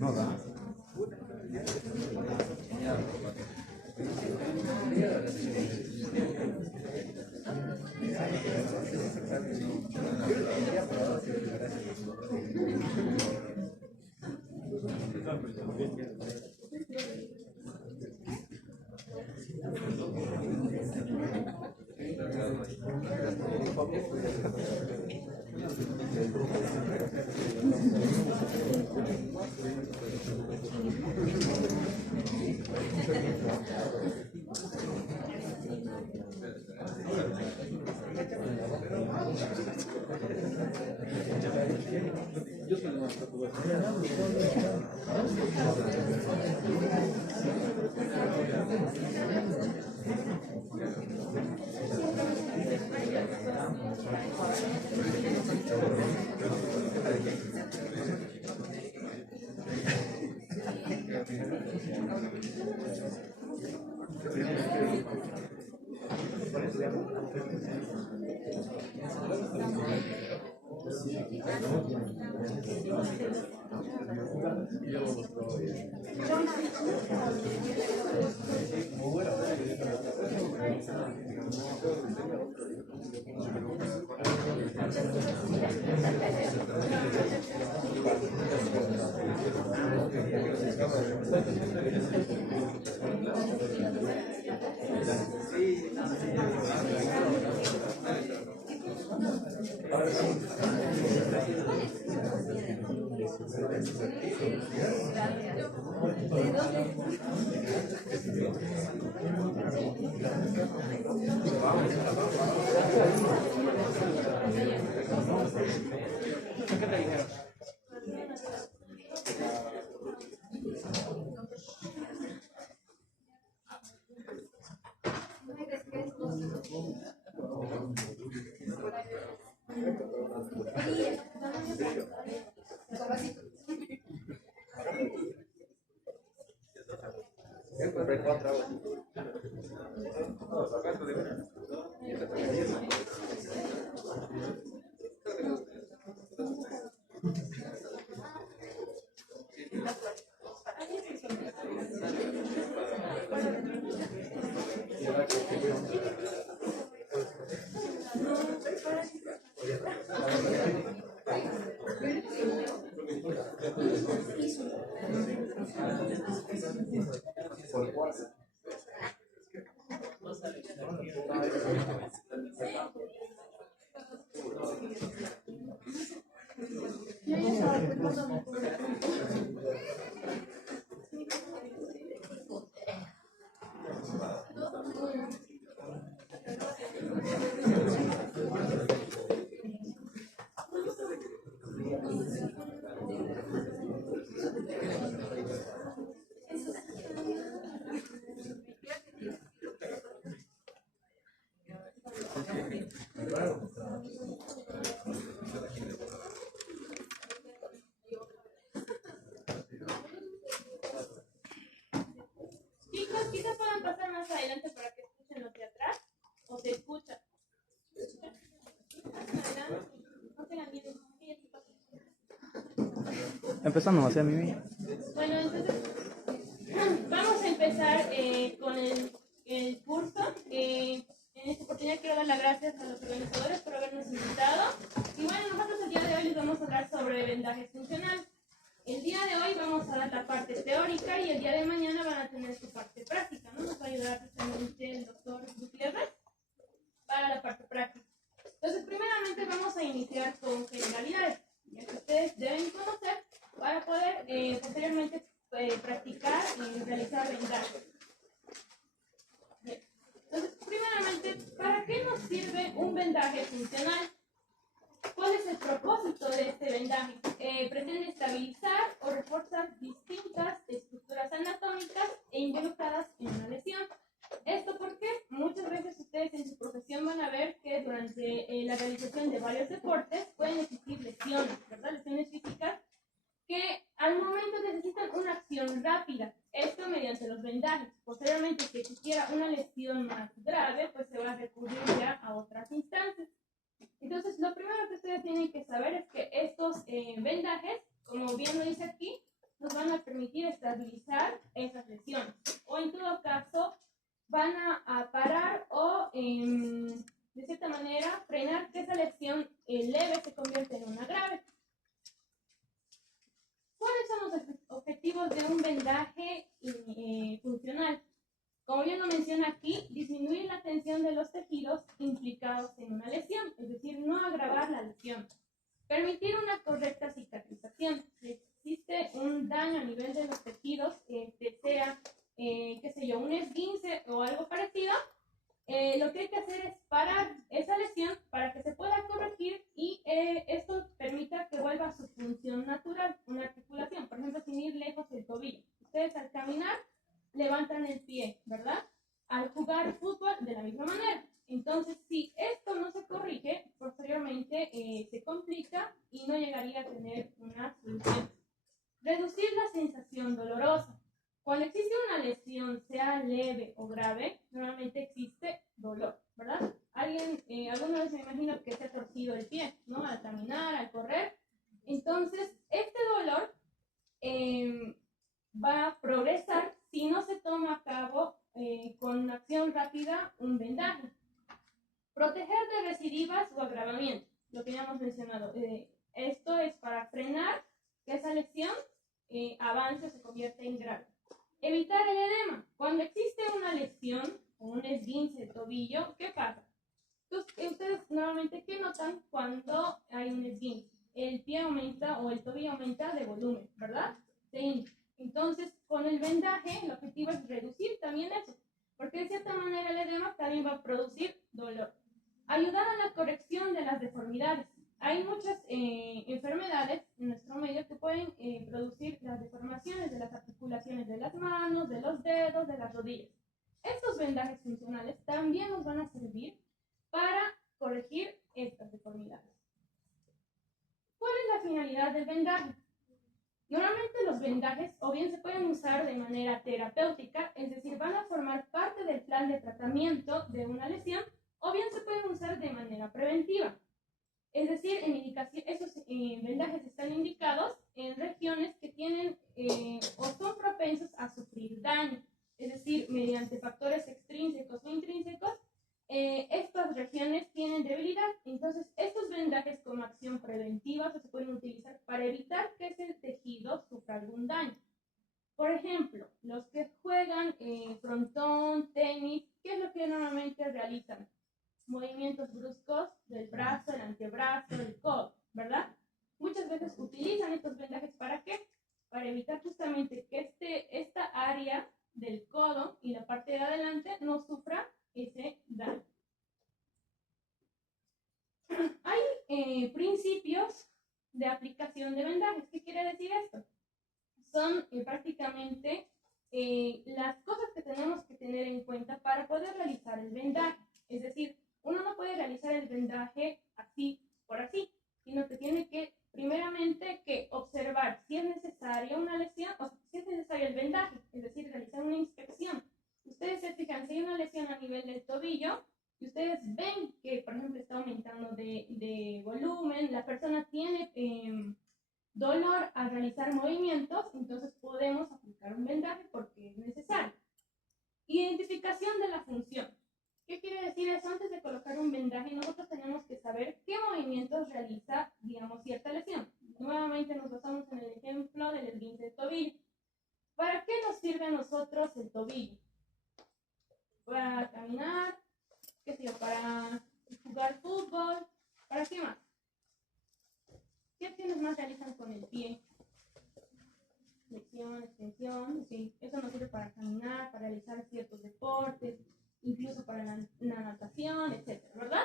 No da. Chicos, quizás puedan pasar más adelante para que escuchen los de atrás. O se escuchan. No tengan miedo. Empezando hacia mí. Bueno, entonces vamos a empezar con el curso. En esta oportunidad quiero dar las gracias a los organizadores por habernos invitado. Y bueno, nosotros el día de hoy les vamos a hablar sobre vendajes funcionales. El día de hoy vamos a dar la parte teórica y el día de mañana van a tener su parte práctica, ¿no? Nos va a ayudar justamente el doctor Gutiérrez para la parte práctica. Entonces, primeramente vamos a iniciar con generalidades, ya que ustedes deben conocer para poder posteriormente practicar y realizar vendajes. Bien. Entonces, primeramente, ¿para qué nos sirve un vendaje funcional? ¿Cuál es el propósito de este vendaje? Pretende estabilizar o reforzar distintas estructuras anatómicas e involucradas en una lesión. ¿Esto porque muchas veces ustedes en su profesión van a ver que durante la realización de varios deportes pueden existir lesiones, ¿verdad? Lesiones físicas que al momento necesitan una acción rápida, esto mediante los vendajes. Posteriormente, si existiera una lesión más grave, pues se va a recurrir ya a otras instancias. Entonces, lo primero que ustedes tienen que saber es que estos vendajes, como bien lo dice aquí, nos van a permitir estabilizar esas lesiones. O en todo caso, van a parar o, de cierta manera, frenar que esa lesión leve se convierta en una grave. ¿Cuáles son los objetivos de un vendaje funcional? Como bien lo menciona aquí, disminuir la tensión de los tejidos implicados en una lesión, es decir, no agravar la lesión. Permitir una correcta cicatrización. Si existe un daño a nivel de los tejidos, que sea, qué sé yo, un esguince o algo parecido, lo que hay que hacer es parar esa lesión para que se pueda corregir y esto permita que vuelva a su función natural, una articulación. Por ejemplo, sin ir lejos del tobillo. Ustedes al caminar levantan el pie, ¿verdad? Al jugar fútbol de la misma manera. Entonces, si esto no se corrige, posteriormente se complica y no llegaría a tener una solución. Reducir la sensación dolorosa. Cuando existe una lesión, sea leve o grave, normalmente existe dolor, ¿verdad? Alguna vez me imagino que se ha torcido el pie, ¿no? Al caminar, al correr. Entonces, este dolor va a progresar si no se toma a cabo con acción rápida un vendaje. Proteger de recidivas o agravamiento, lo que ya hemos mencionado. Esto es para frenar que esa lesión avance o se convierta en grave. Evitar el edema. Cuando existe una lesión o un esguince de tobillo, ¿qué pasa? Entonces, ustedes normalmente, ¿qué notan cuando hay un esguince? El pie aumenta o el tobillo aumenta de volumen, ¿verdad? Se hincha. Entonces, con el vendaje, el objetivo es reducir también eso, porque de cierta manera el edema también va a producir dolor. Ayudar a la corrección de las deformidades. Hay muchas enfermedades en nuestro medio que pueden producir las deformaciones de las articulaciones de las manos, de los dedos, de las rodillas. Estos vendajes funcionales también nos van a servir para corregir estas deformidades. ¿Cuál es la finalidad del vendaje? Normalmente los vendajes o bien se pueden usar de manera terapéutica, es decir, van a formar parte del plan de tratamiento de una lesión, o bien se pueden usar de manera preventiva. Es decir, esos vendajes están indicados en regiones que tienen o son propensos a sufrir daño, es decir, mediante factores extrínsecos o intrínsecos, estas regiones tienen debilidad. Entonces, estos vendajes como acción preventiva se pueden utilizar para evitar que ese tejido sufra algún daño. Por ejemplo, los que juegan frontón, tenis, ¿qué es lo que normalmente realizan? Movimientos bruscos del brazo, el antebrazo, el codo, ¿verdad? Muchas veces utilizan estos vendajes ¿para qué? Para evitar justamente que esta área del codo y la parte de adelante no sufra ese daño. Hay principios de aplicación de vendajes. ¿Qué quiere decir esto? Son prácticamente las cosas que tenemos que tener en cuenta para poder realizar el vendaje. Es decir, uno no puede realizar el vendaje así por así, sino que tiene que primeramente observar si es necesaria una lesión o si es necesario el vendaje, es decir, realizar una inspección. Ustedes se fijan, si hay una lesión a nivel del tobillo y ustedes ven que, por ejemplo, está aumentando de volumen, la persona tiene dolor al realizar movimientos, entonces podemos aplicar un vendaje porque es necesario. Identificación de la función. ¿Qué quiere decir eso? Antes de colocar un vendaje, nosotros tenemos que saber qué movimientos realiza, digamos, cierta lesión. Nuevamente nos basamos en el ejemplo del esguince de tobillo. ¿Para qué nos sirve a nosotros el tobillo? Para caminar, qué sé yo, para jugar fútbol, ¿para qué más? ¿Qué acciones más realizan con el pie? Flexión, extensión, sí, eso nos sirve para caminar, para realizar ciertos deportes, incluso para la natación, etcétera, ¿verdad?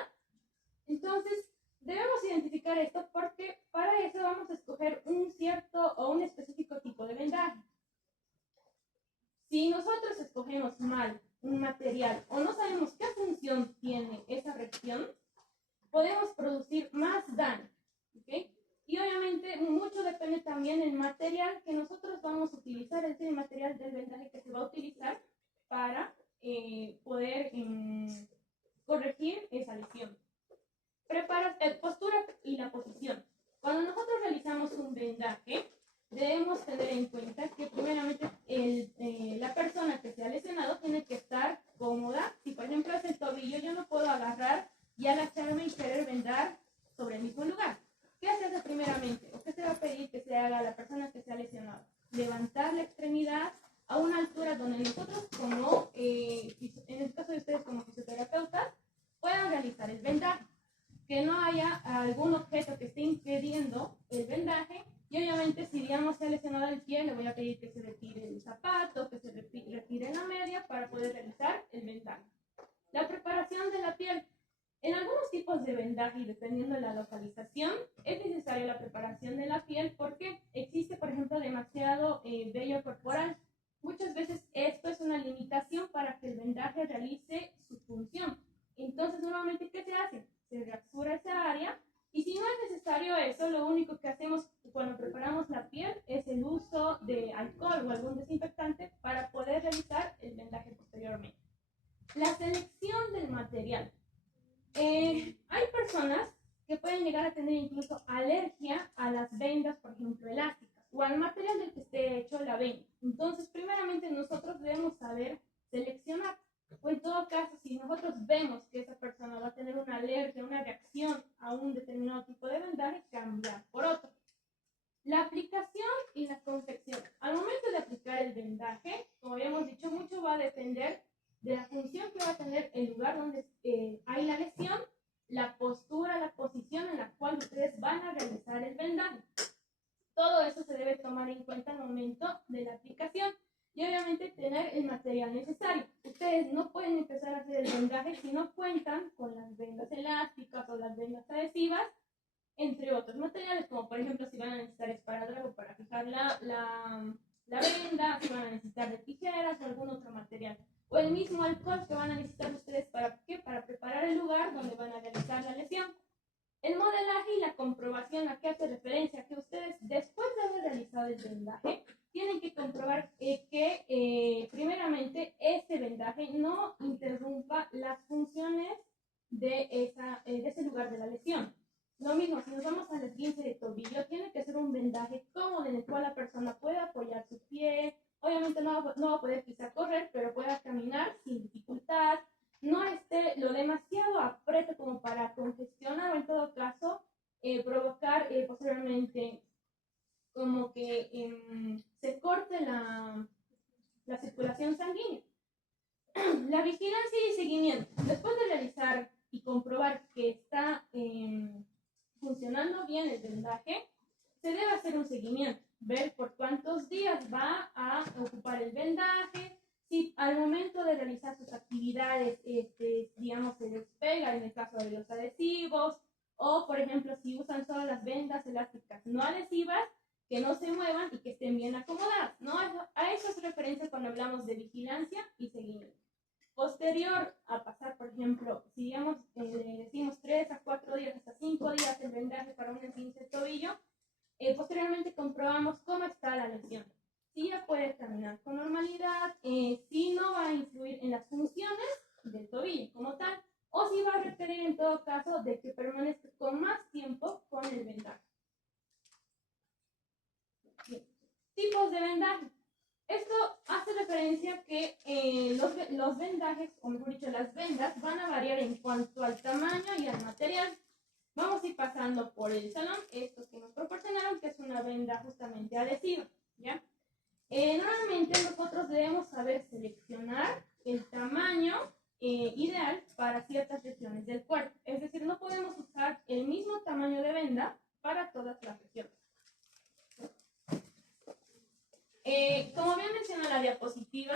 Entonces, debemos identificar esto porque para eso vamos a escoger un cierto o un específico tipo de vendaje. Si nosotros escogemos mal un material o no sabemos qué función tiene esa reacción, podemos producir más daño, ¿ok? Y obviamente mucho depende también del material que nosotros vamos a utilizar, es decir, el material del vendaje que se va a utilizar para poder corregir esa lesión. Postura y la posición. Cuando nosotros realizamos un vendaje, debemos tener en cuenta que primeramente la persona que se ha lesionado tiene que estar cómoda. Si por ejemplo es el tobillo, yo no puedo agarrar y agacharme y querer vendar sobre el mismo lugar. ¿Qué se hace primeramente? ¿O qué se va a pedir que se haga a la persona que se ha lesionado? Levantar la extremidad a una altura donde nosotros como, en el caso de ustedes como fisioterapeutas, puedan realizar el vendaje. Que no haya algún objeto que esté impidiendo el vendaje. Y obviamente si digamos se ha lesionado el pie, le voy a pedir que se retire el zapato, que se retire la media para poder realizar el vendaje. La preparación de la piel. En algunos tipos de vendaje y dependiendo de la localización, es necesaria la preparación de la piel porque existe, por ejemplo, demasiado vello corporal. Muchas veces esto es una limitación para que el vendaje realice su función. Entonces, normalmente, ¿qué se hace? Se rasura esa área y si no es necesario eso, lo único que hacemos cuando preparamos la piel es el uso de alcohol o algún desinfectante para poder realizar el vendaje posteriormente. La selección del material. Hay personas que pueden llegar a tener incluso alergia a las vendas, por ejemplo, elásticas o al material del que esté hecho la venda. Entonces, primeramente nosotros debemos saber seleccionar. O en todo caso, si nosotros vemos que esa persona va a tener una alergia, una reacción a un determinado tipo de vendaje, cambiar por otro. La aplicación y la confección. Al momento de aplicar el vendaje, como habíamos dicho, mucho va a depender de la función que va a tener el lugar donde hay la lesión, la postura, la posición en la cual ustedes van a realizar el vendaje. Todo eso se debe tomar en cuenta al momento de la aplicación. Y obviamente tener el material necesario. Ustedes no pueden empezar a hacer el vendaje si no cuentan con las vendas elásticas o las vendas adhesivas, entre otros materiales, como por ejemplo si van a necesitar esparadrapo para fijar la venda, si van a necesitar de tijeras o algún otro material. O el mismo alcohol que van a necesitar ustedes para ¿qué? Para preparar el lugar donde van a realizar la lesión. El modelaje y la comprobación, ¿a qué hace referencia? Que ustedes, después de haber realizado el vendaje, tienen que comprobar que primeramente ese vendaje no interrumpa las funciones de ese lugar de la lesión. Lo mismo, si nos vamos al esguince de tobillo, tiene que ser un vendaje cómodo en el cual la persona pueda apoyar su pie. Obviamente no va a poder quizá correr, pero pueda caminar sin dificultad. No esté lo demasiado apreto como para congestionar o en todo caso provocar posteriormente como que se corte la circulación sanguínea. La vigilancia y seguimiento. Después de realizar y comprobar que está funcionando bien el vendaje, se debe hacer un seguimiento, ver por cuántos días va a ocupar el vendaje, si al momento de realizar sus actividades, digamos, se despega en el caso de los adhesivos, o por ejemplo, si usan solo las vendas elásticas no adhesivas, que no se muevan y que estén bien acomodadas, ¿no? A eso es referencia cuando hablamos de vigilancia y seguimiento. Posterior a pasar, por ejemplo, si digamos, decimos 3 a 4 días, hasta 5 días el vendaje para un esguince de tobillo, posteriormente comprobamos cómo está la lesión. Si ya puede caminar con normalidad, si no va a influir en las funciones del tobillo como tal, o si va a requerir en todo caso de que permanezca con más tiempo con el vendaje. Bien. Tipos de vendaje. Esto hace referencia a que los vendajes, o mejor dicho, las vendas, van a variar en cuanto al tamaño y al material. Vamos a ir pasando por el salón, estos que nos proporcionaron, que una venda justamente adhesiva, ¿ya? Normalmente nosotros debemos saber seleccionar el tamaño ideal para ciertas regiones del cuerpo. Es decir, no podemos usar el mismo tamaño de venda para todas las regiones. Como bien mencionó la diapositiva,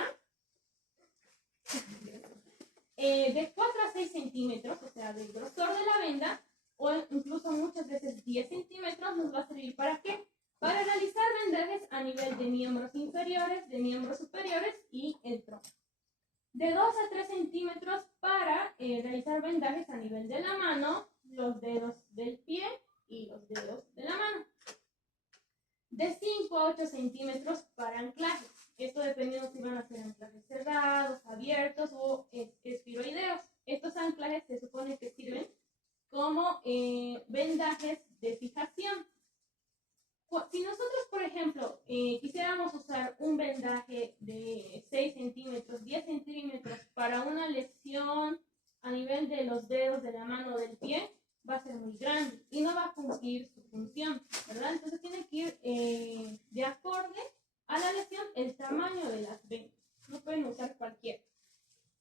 de 4 a 6 centímetros, o sea, del grosor de la venda, o incluso muchas veces 10 centímetros, nos va a servir ¿para qué? Para realizar vendajes a nivel de miembros inferiores, de miembros superiores y el tronco. De 2 a 3 centímetros para realizar vendajes a nivel de la mano, los dedos del pie y los dedos de la mano. De 5 a 8 centímetros para anclajes. Esto dependiendo si van a ser anclajes cerrados, abiertos o espiroideos. Estos anclajes se supone que sirven como vendajes de fijación. Si nosotros, por ejemplo, quisiéramos usar un vendaje de 6 centímetros, 10 centímetros para una lesión a nivel de los dedos de la mano o del pie, va a ser muy grande y no va a cumplir su función, ¿verdad? Entonces tiene que ir de acorde a la lesión el tamaño de las vendas. No pueden usar cualquiera.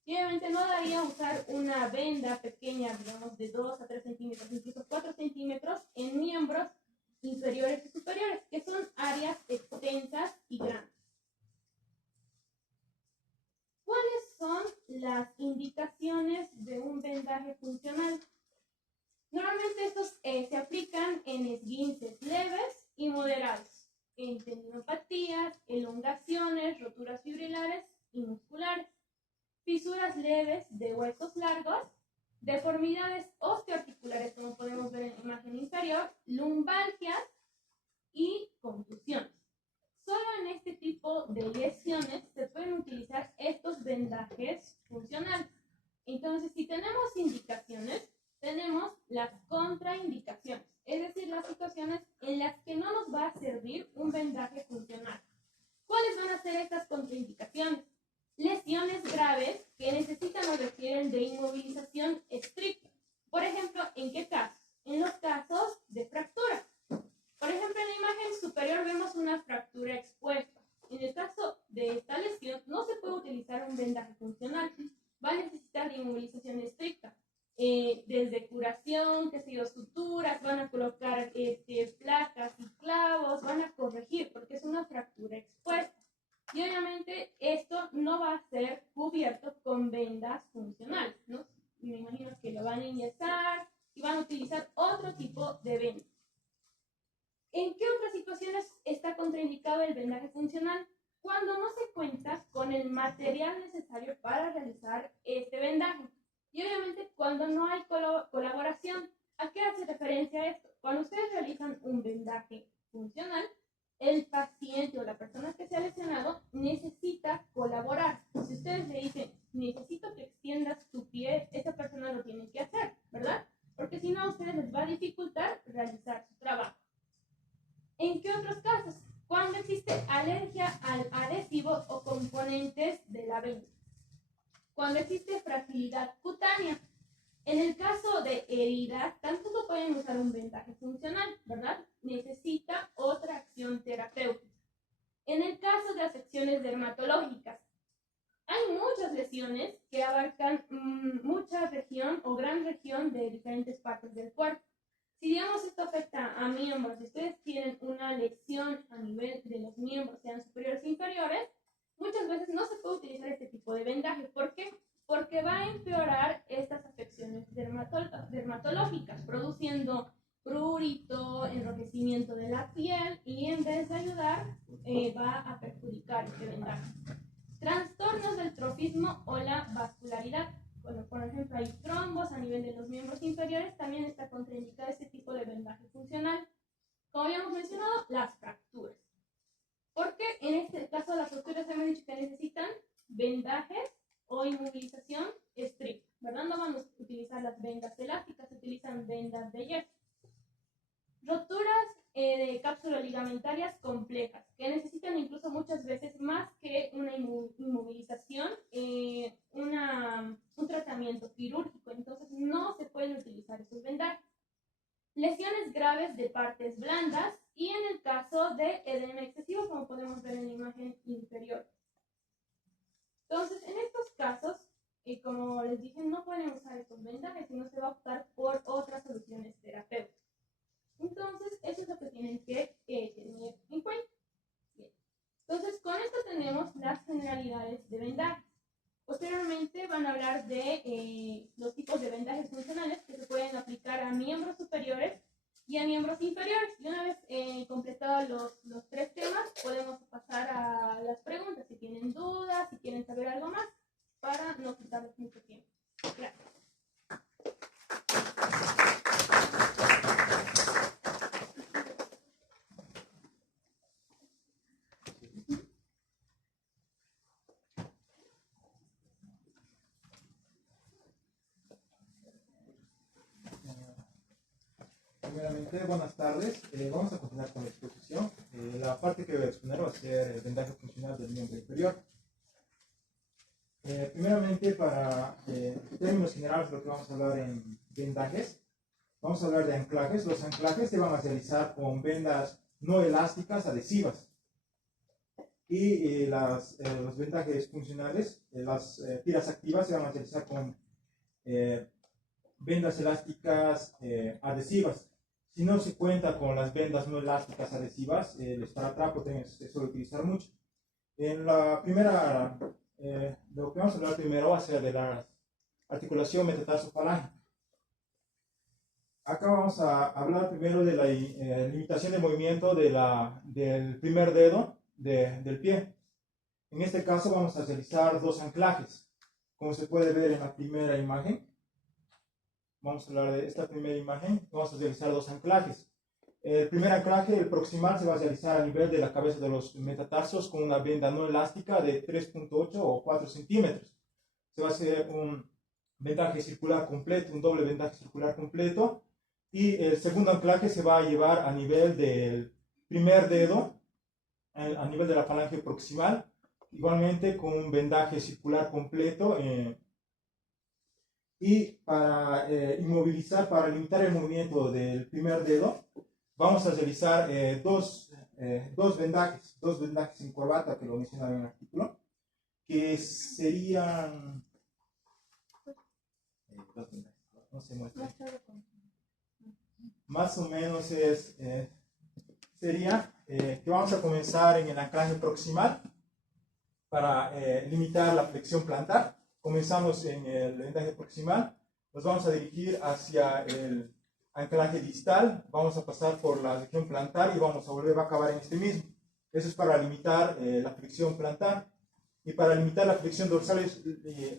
Y obviamente no daría usar una venda pequeña, digamos, de 2 a 3 centímetros, incluso 4 centímetros en miembros inferiores y superiores, que son áreas extensas y grandes. ¿Cuáles son las indicaciones de un vendaje funcional? Normalmente estos se aplican en esguinces leves y moderados, en tendinopatías, elongaciones, roturas fibrilares y musculares, fisuras leves de huesos largos, deformidades osteoarticulares, como podemos ver en la imagen inferior, lumbalgias y contusiones. Solo en este tipo de lesiones se pueden utilizar estos vendajes funcionales. Entonces, si tenemos indicaciones, tenemos las contraindicaciones, es decir, las situaciones en las que no nos va a servir un vendaje funcional. ¿Cuáles van a ser estas contraindicaciones? Lesiones graves que necesitan o requieren de inmovilización estricta. Por ejemplo, ¿en qué casos? En los casos de fractura. Por ejemplo, en la imagen superior vemos una fractura expuesta. En el caso de esta lesión, no se puede utilizar un vendaje funcional. Va a necesitar de inmovilización estricta. Desde curación, qué sé yo, suturas, van a colocar placas y clavos, van a corregir porque es una fractura expuesta. Y obviamente esto no va a ser cubierto con vendas funcionales, ¿no? Me imagino que lo van a inyectar y van a utilizar otro tipo de vendas. ¿En qué otras situaciones está contraindicado el vendaje funcional? Cuando no se cuenta con el material necesario para realizar este vendaje. Y obviamente cuando no hay colaboración. ¿A qué hace referencia esto? Cuando ustedes realizan un vendaje funcional, el paciente o la persona que se ha lesionado necesita colaborar. Si ustedes le dicen, necesito que extiendas tu pie, esa persona lo tiene que hacer, ¿verdad? Porque si no, a ustedes les va a dificultar realizar su trabajo. ¿En qué otros casos? Cuando existe alergia al adhesivo o componentes de la venda. Cuando existe fragilidad cutánea. En el caso de heridas, tampoco pueden usar un vendaje funcional, ¿verdad? Necesita otra acción terapéutica. En el caso de afecciones dermatológicas, hay muchas lesiones que abarcan mucha región o gran región de diferentes partes del cuerpo. Si digamos esto afecta a miembros, si ustedes tienen una lesión a nivel de los miembros, sean superiores e inferiores, muchas veces no se puede utilizar este tipo de vendaje. ¿Por qué? Porque va a empeorar estas afecciones dermatológicas, produciendo prurito, enrojecimiento de la piel y en vez de ayudar, va a perjudicar este vendaje. Trastornos del trofismo o la vascularidad. Bueno, por ejemplo, hay trombos a nivel de los miembros inferiores, también está contraindicado este tipo de vendaje funcional. Como habíamos mencionado, las fracturas. Porque en este caso las fracturas hemos dicho que necesitan vendajes o inmovilización estricta, ¿verdad? No vamos a utilizar las vendas elásticas, se utilizan vendas de yeso. Roturas de cápsulas ligamentarias complejas, que necesitan incluso muchas veces más que una inmovilización, un tratamiento quirúrgico, entonces no se pueden utilizar esos vendajes. Lesiones graves de partes blandas y en el caso caso de edema excesivo, como podemos ver en la imagen inferior. Entonces, en estos casos, como les dije, no pueden usar estos vendajes, sino se va a optar por otras soluciones terapéuticas. Entonces, eso es lo que tienen que tener en cuenta. Bien. Entonces, con esto tenemos las generalidades de vendajes. Posteriormente van a hablar de los tipos de vendajes funcionales que se pueden aplicar a miembros superiores y a miembros inferiores. Y una vez completados los tres temas, podemos pasar a las preguntas, si tienen dudas, si quieren saber algo más, para no quitarles mucho tiempo. Gracias. Primeramente, buenas tardes. Vamos a continuar con la exposición. La parte que voy a exponer va a ser el vendaje funcional del miembro inferior. Primeramente, para términos generales, lo que vamos a hablar en vendajes, vamos a hablar de anclajes. Los anclajes se van a realizar con vendas no elásticas adhesivas. Y los vendajes funcionales, las tiras activas, se van a realizar con vendas elásticas adhesivas. Si no se cuenta con las vendas no elásticas adhesivas, el esparatrapo se suele utilizar mucho. En la primera, lo que vamos a hablar primero va a ser de la articulación metatarsofalange. Acá vamos a hablar primero de la limitación de movimiento del primer dedo del pie. En este caso vamos a realizar dos anclajes, como se puede ver en la primera imagen. Vamos a hablar de esta primera imagen. Vamos a realizar dos anclajes. El primer anclaje, el proximal, se va a realizar a nivel de la cabeza de los metatarsos con una venda no elástica de 3.8 o 4 centímetros. Se va a hacer un vendaje circular completo, un doble vendaje circular completo. Y el segundo anclaje se va a llevar a nivel del primer dedo, a nivel de la falange proximal, igualmente con un vendaje circular completo. Y para inmovilizar, para limitar el movimiento del primer dedo, vamos a realizar dos vendajes en corbata, que lo mencionaba en el artículo, que serían dos vendajes, no se muestra. Más o menos sería que vamos a comenzar en el anclaje proximal para limitar la flexión plantar. Comenzamos en el vendaje proximal, nos vamos a dirigir hacia el anclaje distal, vamos a pasar por la región plantar y vamos a volver a acabar en este mismo. Eso es para limitar la flexión plantar. Y para limitar la flexión dorsal es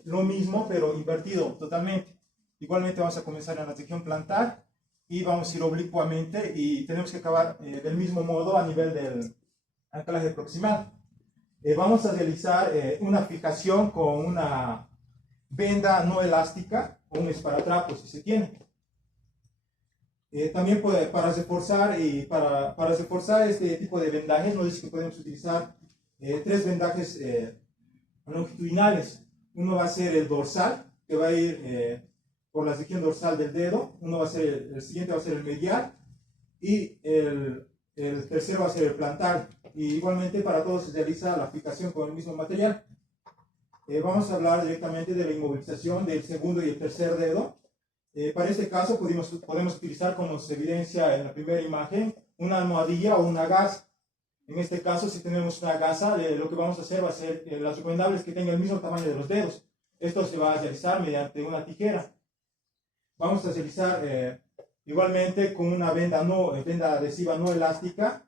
lo mismo, pero invertido totalmente. Igualmente vamos a comenzar en la región plantar y vamos a ir oblicuamente y tenemos que acabar del mismo modo a nivel del anclaje proximal. Vamos a realizar una fijación con una venda no elástica o un esparatrapo si se tiene. También para reforzar este tipo de vendajes, nos dice que podemos utilizar tres vendajes longitudinales. Uno va a ser el dorsal, que va a ir por la región dorsal del dedo. Uno va a ser el siguiente va a ser el medial y el tercero va a ser el plantar. Y igualmente para todos se realiza la aplicación con el mismo material. Vamos a hablar directamente de la inmovilización del segundo y el tercer dedo. Para este caso podemos utilizar, como se evidencia en la primera imagen, una almohadilla o una gasa. En este caso, si tenemos una gasa, lo que vamos a hacer va a ser, las recomendables que tenga el mismo tamaño de los dedos. Esto se va a realizar mediante una tijera. Vamos a realizar igualmente con una venda adhesiva no elástica,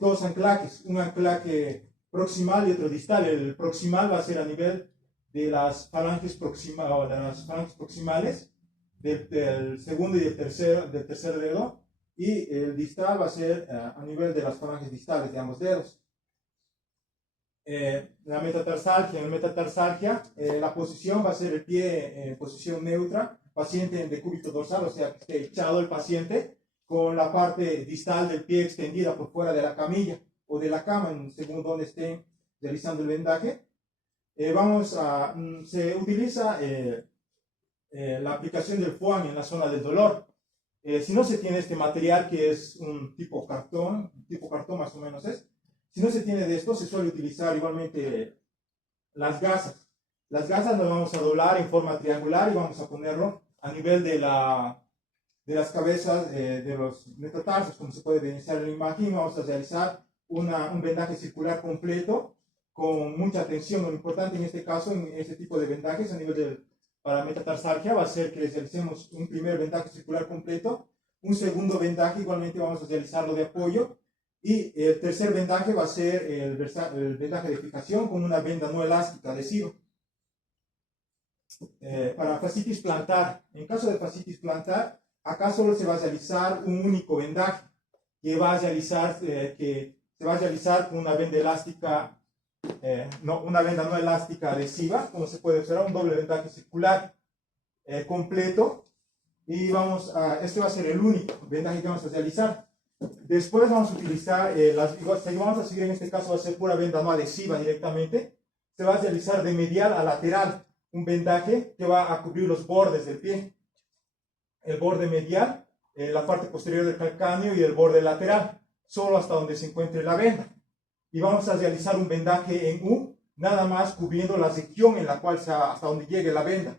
dos anclajes, un anclaje proximal y otro distal. El proximal va a ser a nivel de las falanges proximales del segundo y del tercer dedo, y el distal va a ser a nivel de las falanges distales de ambos dedos. La metatarsalgia, en metatarsalgia la posición va a ser el pie en posición neutra, paciente en decúbito dorsal, o sea que esté echado el paciente con la parte distal del pie extendida por fuera de la camilla o de la cama, según donde estén realizando el vendaje. Se utiliza la aplicación del foam en la zona del dolor. Si no se tiene este material, que es un tipo cartón infartó más o menos es. Si no se tiene de esto, se suele utilizar igualmente las gasas. Las gasas las vamos a doblar en forma triangular y vamos a ponerlo a nivel de las cabezas de los metatarsos, como se puede evidenciar en la imagen. Vamos a realizar un vendaje circular completo con mucha tensión. Lo importante en este caso, en este tipo de vendajes a nivel para metatarsalgia, va a ser que realicemos un primer vendaje circular completo, un segundo vendaje igualmente vamos a realizarlo de apoyo, y el tercer vendaje va a ser el vendaje de fijación con una venda no elástica adhesiva. Para fascitis plantar, en caso de fascitis plantar, acá solo se va a realizar un único vendaje que se va a realizar con una venda elástica, una venda no elástica adhesiva, como se puede observar, un doble vendaje circular completo, y este va a ser el único vendaje que vamos a realizar. Después vamos a utilizar, vamos a seguir, en este caso va a ser pura venda no adhesiva directamente. Se va a realizar de medial a lateral un vendaje que va a cubrir los bordes del pie. El borde medial, la parte posterior del calcáneo, y el borde lateral, solo hasta donde se encuentre la venda. Y vamos a realizar un vendaje en U, nada más cubriendo la sección en la cual hasta donde llegue la venda.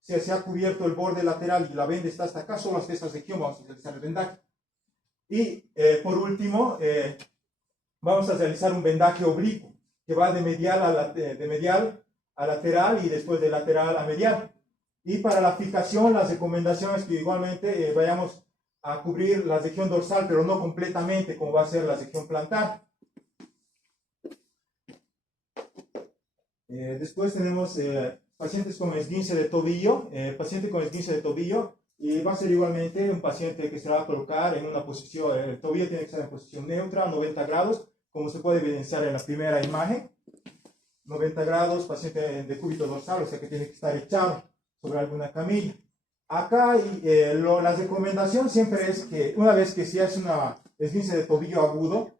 Si se ha cubierto el borde lateral y la venda está hasta acá, solo hasta esa sección vamos a realizar el vendaje. Y por último, vamos a realizar un vendaje oblicuo, que va de medial a lateral y después de lateral a medial. Y para la fijación, las recomendaciones que igualmente vayamos a cubrir la región dorsal, pero no completamente, como va a ser la región plantar. Después tenemos pacientes con esguince de tobillo. Paciente con esguince de tobillo, y va a ser igualmente un paciente que se va a colocar en una posición, el tobillo tiene que estar en posición neutra, 90 grados, como se puede evidenciar en la primera imagen. 90 grados, paciente de cúbito dorsal, o sea que tiene que estar echado sobre alguna camilla. Acá la recomendación siempre es que una vez que se hace una esguince de tobillo agudo,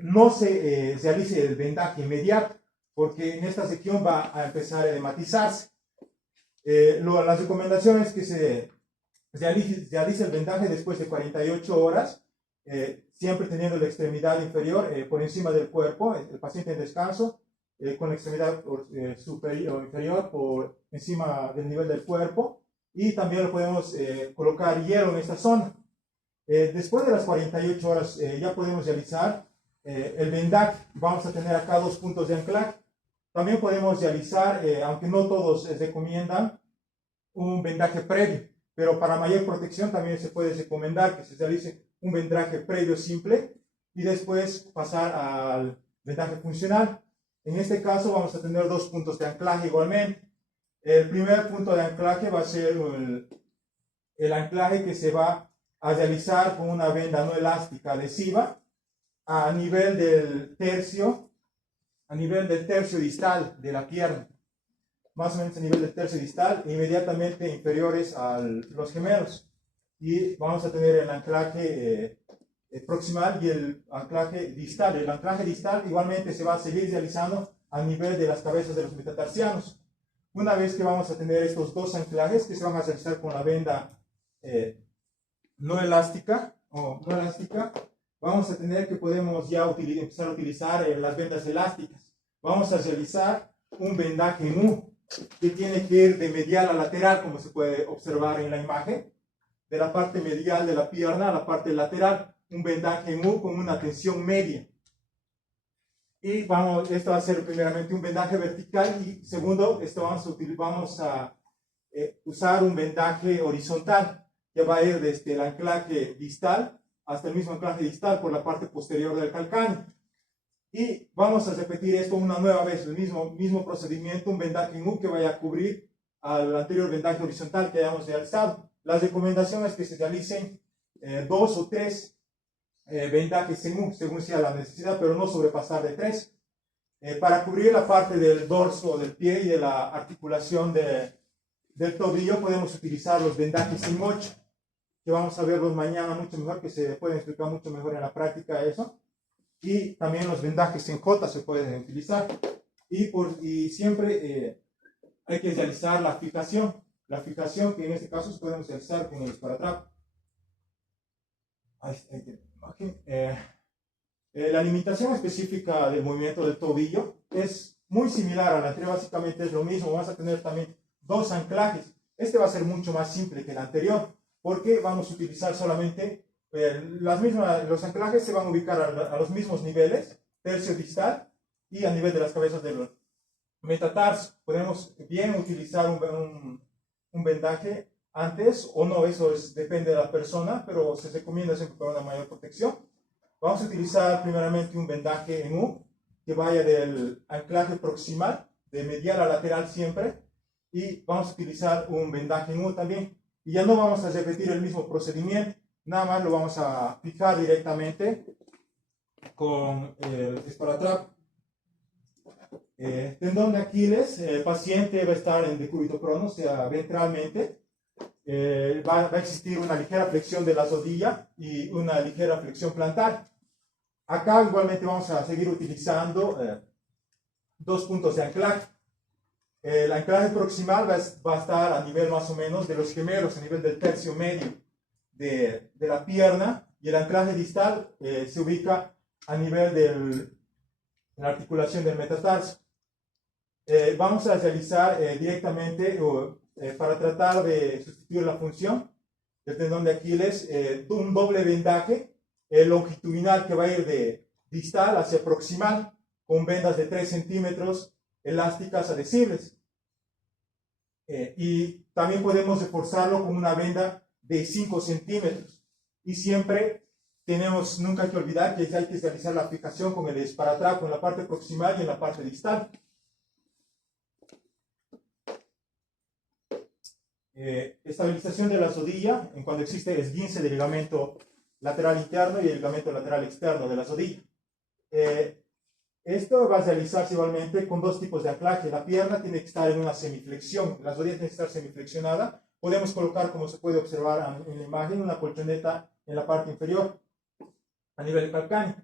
no se realice el vendaje inmediato, porque en esta sección va a empezar a edematizarse. Las recomendaciones es que se realice el vendaje después de 48 horas, siempre teniendo la extremidad inferior por encima del cuerpo, el paciente en descanso, con la extremidad superior o inferior por encima del nivel del cuerpo, y también lo podemos colocar hielo en esta zona. Después de las 48 horas ya podemos realizar el vendaje. Vamos a tener acá 2 puntos de anclaje. También podemos realizar, aunque no todos recomiendan, un vendaje previo, pero para mayor protección también se puede recomendar que se realice un vendaje previo simple y después pasar al vendaje funcional. En este caso vamos a tener 2 puntos de anclaje igualmente. El primer punto de anclaje va a ser el anclaje que se va a realizar con una venda no elástica adhesiva a nivel del tercio distal de la pierna, más o menos a nivel del tercio distal, inmediatamente inferiores a los gemelos. Y vamos a tener el anclaje proximal y el anclaje distal. El anclaje distal igualmente se va a seguir realizando a nivel de las cabezas de los metatarsianos. Una vez que vamos a tener estos 2 anclajes que se van a realizar con la venda no elástica, vamos a tener que podemos ya empezar a utilizar las vendas elásticas. Vamos a realizar un vendaje en U, que tiene que ir de medial a lateral, como se puede observar en la imagen, de la parte medial de la pierna a la parte lateral, un vendaje en U con una tensión media. Y esto va a ser primeramente un vendaje vertical, y segundo, vamos a usar un vendaje horizontal, que va a ir desde el anclaje distal hasta el mismo anclaje distal por la parte posterior del calcáneo. Y vamos a repetir esto una nueva vez, el mismo procedimiento, un vendaje en U que vaya a cubrir al anterior vendaje horizontal que hayamos realizado. Las recomendaciones es que se realicen 2 o 3 vendajes en U, según sea la necesidad, pero no sobrepasar de 3. Para cubrir la parte del dorso del pie y de la articulación del tobillo, podemos utilizar los vendajes en 8, que vamos a verlos mañana mucho mejor, que se pueden explicar mucho mejor en la práctica eso. Y también los vendajes en J se pueden utilizar. Y siempre hay que realizar la fijación. La fijación que en este caso podemos realizar con el esparadrapo. La limitación específica del movimiento del tobillo es muy similar a la anterior, básicamente es lo mismo. Vamos a tener también dos anclajes. Este va a ser mucho más simple que el anterior, porque vamos a utilizar solamente los anclajes se van a ubicar a los mismos niveles, tercio distal y a nivel de las cabezas del metatarso. Podemos bien utilizar un vendaje antes o no, depende de la persona, pero se recomienda siempre para una mayor protección. Vamos a utilizar primeramente un vendaje en U, que vaya del anclaje proximal, de medial a lateral siempre, y vamos a utilizar un vendaje en U también. Y ya no vamos a repetir el mismo procedimiento, nada más lo vamos a fijar directamente con el esparadrapo. Tendón de Aquiles, el paciente va a estar en decúbito prono, o sea, ventralmente. Va a existir una ligera flexión de la rodilla y una ligera flexión plantar. Acá igualmente vamos a seguir utilizando dos puntos de anclaje. El anclaje proximal va a estar a nivel más o menos de los gemelos, a nivel del tercio medio de la pierna, y el anclaje distal se ubica a nivel de la articulación del metatarso. Vamos a realizar directamente, para tratar de sustituir la función del tendón de Aquiles, un doble vendaje longitudinal que va a ir de distal hacia proximal, con vendas de 3 centímetros elásticas adhesibles. Y también podemos reforzarlo con una venda de 5 centímetros. Y siempre nunca hay que olvidar que hay que realizar la aplicación con el esparadrapo en la parte proximal y en la parte distal. Estabilización de la rodilla en cuando existe esguince del ligamento lateral interno y el ligamento lateral externo de la rodilla. Esto va a realizarse igualmente con dos tipos de anclaje. La pierna tiene que estar en una semiflexión, la rodilla tiene que estar semiflexionada. Podemos colocar, como se puede observar en la imagen, una colchoneta en la parte inferior a nivel calcáneo.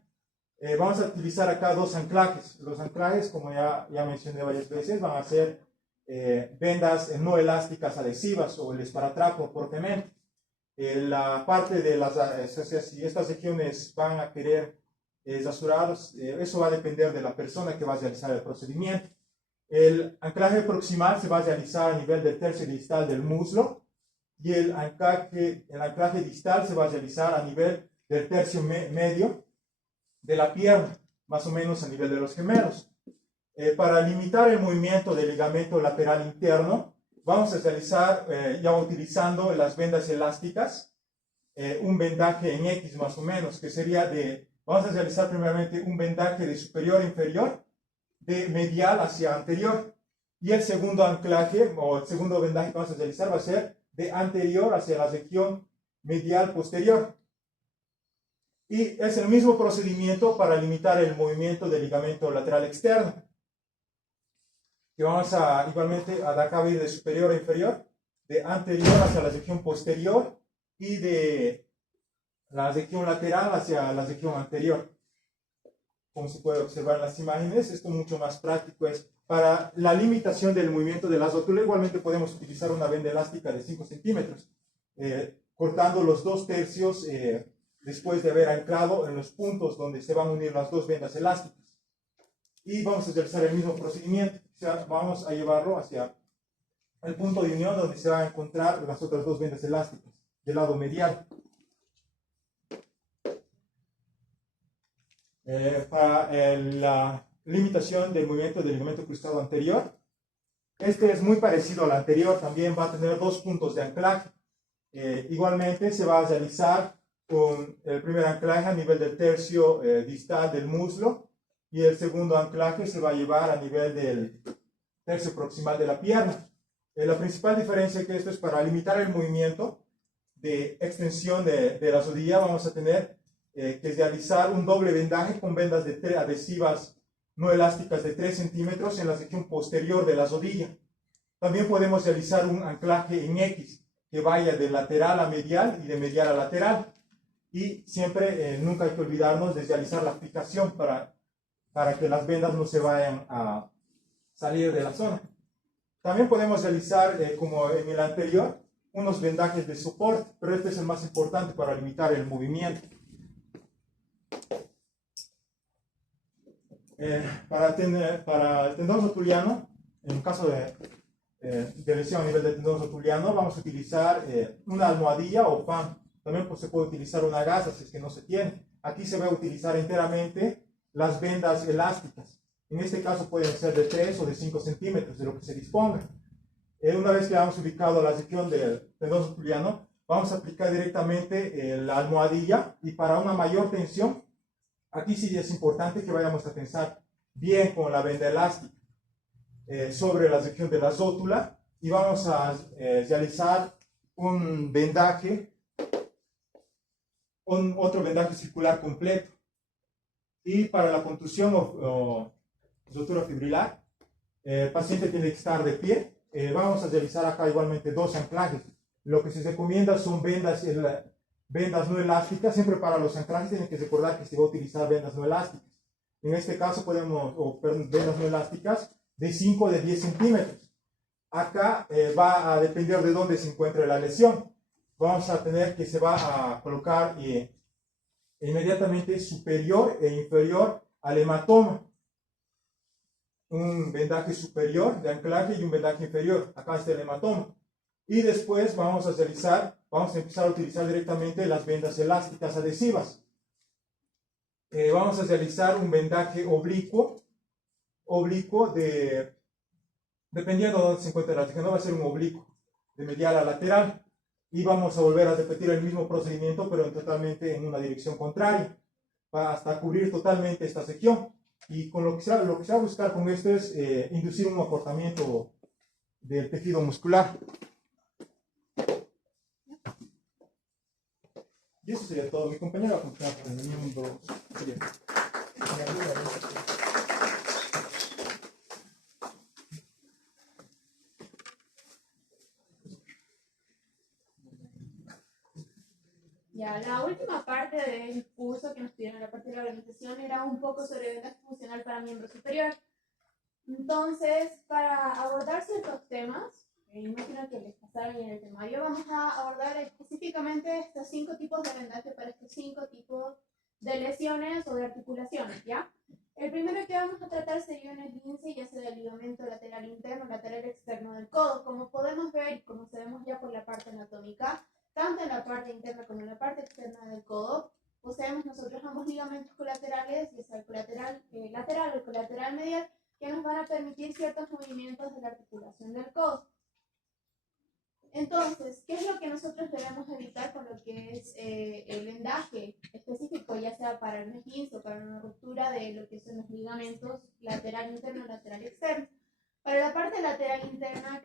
Vamos a utilizar acá dos anclajes. Los anclajes, como ya mencioné varias veces, van a ser vendas no elásticas adhesivas o el esparadrapo propiamente. La parte de si estas regiones van a querer rasurados, eso va a depender de la persona que va a realizar el procedimiento. El anclaje proximal se va a realizar a nivel del tercio distal del muslo, y el anclaje distal se va a realizar a nivel del tercio medio de la pierna, más o menos a nivel de los gemelos. Para limitar el movimiento del ligamento lateral interno, vamos a realizar, ya utilizando las vendas elásticas, un vendaje en X más o menos, que sería vamos a realizar primeramente un vendaje de superior a inferior, de medial hacia anterior, y el segundo anclaje, o el segundo vendaje que vamos a realizar va a ser de anterior hacia la región medial posterior. Y es el mismo procedimiento para limitar el movimiento del ligamento lateral externo, que vamos a igualmente a acá ir de superior a inferior, de anterior hacia la región posterior y de la región lateral hacia la región anterior. Como se puede observar en las imágenes, esto mucho más práctico es para la limitación del movimiento de la rótula. Igualmente podemos utilizar una venda elástica de 5 centímetros, cortando los 2 tercios después de haber anclado en los puntos donde se van a unir las dos vendas elásticas. Y vamos a realizar el mismo procedimiento, o sea, vamos a llevarlo hacia el punto de unión donde se van a encontrar las otras dos vendas elásticas del lado medial. Para la limitación del movimiento del ligamento cruzado anterior, este es muy parecido al anterior, también va a tener 2 puntos de anclaje. Igualmente se va a realizar con el primer anclaje a nivel del tercio distal del muslo, y el segundo anclaje se va a llevar a nivel del tercio proximal de la pierna. La principal diferencia que esto es para limitar el movimiento de extensión de la rodilla, vamos a tener que realizar un doble vendaje con vendas adhesivas no elásticas de 3 centímetros en la sección posterior de la rodilla. También podemos realizar un anclaje en X que vaya de lateral a medial y de medial a lateral. Y siempre, nunca hay que olvidarnos de realizar la fijación para que las vendas no se vayan a salir de la zona. También podemos realizar, como en el anterior, unos vendajes de soporte, pero este es el más importante para limitar el movimiento. Para el tendón rotuliano, en caso de lesión a nivel del tendón rotuliano, vamos a utilizar una almohadilla o PAM. También pues, se puede utilizar una gasa si es que no se tiene. Aquí se va a utilizar enteramente las vendas elásticas. En este caso pueden ser de 3 o de 5 centímetros, de lo que se disponga. Una vez que hayamos ubicado la sección del tendón rotuliano, vamos a aplicar directamente la almohadilla, y para una mayor tensión, aquí sí es importante que vayamos a tensar bien con la venda elástica sobre la sección de la rótula, y vamos a realizar un vendaje, otro vendaje circular completo. Y para la contusión o rotura fibrilar, el paciente tiene que estar de pie. Vamos a realizar acá igualmente 2 anclajes. Lo que se recomienda son vendas no elásticas. Siempre para los anclajes tienen que recordar que se va a utilizar vendas no elásticas. En este caso vendas no elásticas de 5 o de 10 centímetros. Acá va a depender de dónde se encuentre la lesión. Vamos a tener que se va a colocar inmediatamente superior e inferior al hematoma. Un vendaje superior de anclaje y un vendaje inferior. Acá está el hematoma. Y después vamos a empezar a utilizar directamente las vendas elásticas adhesivas. Vamos a realizar un vendaje oblicuo dependiendo de dónde se encuentre la lesión, no va a ser un oblicuo, de medial a lateral. Y vamos a volver a repetir el mismo procedimiento, pero totalmente en una dirección contraria, hasta cubrir totalmente esta sección. Y con lo que se va a buscar con esto es inducir un acortamiento del tejido muscular. Y eso sería todo. Mi compañero va a continuar con el miembro. Ya, la última parte del curso que nos pidieron, la parte de la organización, era un poco sobre vendaje funcional para miembro superior. Entonces, para abordar ciertos temas, imagino que les pasaron en el temario, vamos a abordar específicamente estos 5 tipos de vendaje para estos 5 tipos de lesiones o de articulaciones, ¿ya? El primero que vamos a tratar sería un esguince, ya sea del ligamento lateral interno o lateral externo del codo. Como podemos ver y como sabemos ya por la parte anatómica, tanto en la parte interna como en la parte externa del codo, poseemos nosotros ambos ligamentos colaterales, ya sea el colateral lateral o el colateral medial, que nos van a permitir ciertos movimientos de la articulación del codo. Entonces, ¿qué es lo que nosotros debemos evitar con lo que es el vendaje específico, ya sea para un esguince o para una ruptura de lo que son los ligamentos lateral interno y lateral externo? Para la parte lateral interna,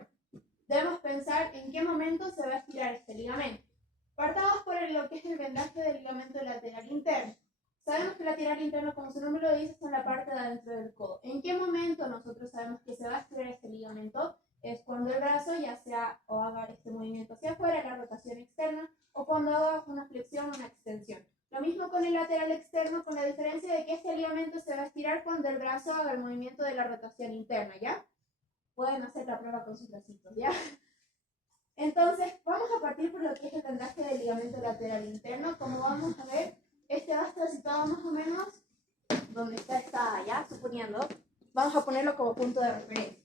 debemos pensar en qué momento se va a estirar este ligamento. Partamos por lo que es el vendaje del ligamento lateral interno. Sabemos que el lateral interno, como su nombre lo dice, está en la parte de adentro del codo. ¿En qué momento nosotros sabemos que se va a estirar este ligamento? Es cuando el brazo ya sea o haga este movimiento hacia afuera, la rotación externa, o cuando haga una flexión o una extensión. Lo mismo con el lateral externo, con la diferencia de que este ligamento se va a estirar cuando el brazo haga el movimiento de la rotación interna, ¿ya? Pueden hacer la prueba con sus bracitos, ¿ya? Entonces, vamos a partir por lo que es el vendaje del ligamento lateral interno. Como vamos a ver, este va a estar situado más o menos donde está ya, suponiendo. Vamos a ponerlo como punto de referencia.